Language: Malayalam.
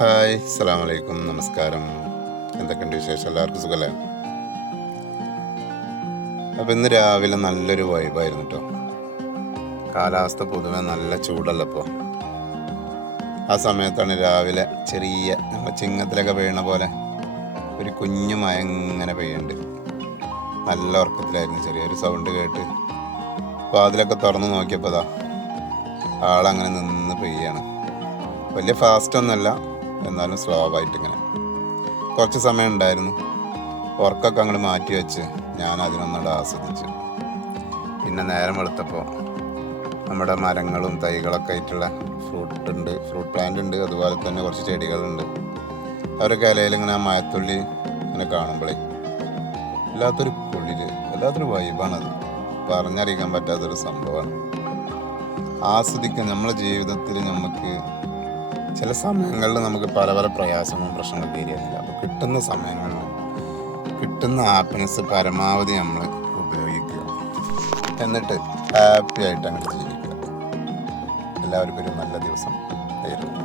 ഹായ്, അസ്സലാമു അലൈക്കും, നമസ്കാരം. എന്തൊക്കെയുണ്ട് വിശേഷം? എല്ലാവർക്കും സുഖമല്ലേ? അപ്പോൾ ഇന്ന് രാവിലെ നല്ലൊരു വൈബായിരുന്നു കേട്ടോ. കാലാവസ്ഥ പൊതുവെ നല്ല ചൂടല്ല ഇപ്പോൾ. ആ സമയത്താണ് രാവിലെ ചെറിയ നമ്മൾ ചിങ്ങത്തിലൊക്കെ പെയ്യണ പോലെ ഒരു കുഞ്ഞു മഴ ഇങ്ങനെ പെയ്യുന്നുണ്ട്. നല്ല ഉറക്കത്തിലായിരുന്നു. ചെറിയൊരു സൗണ്ട് കേട്ട് വാതിലൊക്കെ തുറന്ന് നോക്കിയപ്പോൾ ആളങ്ങനെ നിന്ന് പെയ്യാണ്. വലിയ ഫാസ്റ്റ് ഒന്നുമല്ല, എന്നാലും സ്ലോ ആയിട്ട് ഇങ്ങനെ. കുറച്ച് സമയം ഉണ്ടായിരുന്നു. ഉറക്കമൊക്കെ അങ്ങോട്ട് മാറ്റി വെച്ച് ഞാൻ അതിനൊന്നുകൂടെ ആസ്വദിച്ച്. പിന്നെ നേരം വെളുത്തപ്പോൾ നമ്മുടെ മരങ്ങളും തൈകളൊക്കെ ആയിട്ടുള്ള ഫ്രൂട്ട് പ്ലാന്റ് ഉണ്ട്. അതുപോലെ തന്നെ കുറച്ച് ചെടികളുണ്ട്. അവരൊക്കെ ഇലയിൽ ഇങ്ങനെ ആ മഴത്തുള്ളി ഇങ്ങനെ കാണുമ്പോഴേ വല്ലാത്തൊരു കുളിര്, വല്ലാത്തൊരു വൈബാണത്. പറഞ്ഞറിയിക്കാൻ പറ്റാത്തൊരു സംഭവമാണ്. ആസ്വദിക്കാൻ നമ്മുടെ ജീവിതത്തിൽ നമുക്ക് ചില സമയങ്ങളിൽ നമുക്ക് പല പല പ്രയാസങ്ങളും പ്രശ്നങ്ങളൊക്കെ ഏരിയയില്ല. അപ്പോൾ കിട്ടുന്ന സമയങ്ങളിൽ കിട്ടുന്ന ഹാപ്പിനെസ് പരമാവധി നമ്മൾ ഉപയോഗിക്കുക, എന്നിട്ട് ഹാപ്പി ആയിട്ട് അങ്ങോട്ട് ജീവിക്കുക. എല്ലാവർക്കും ഒരു നല്ല ദിവസം നേരുന്നു.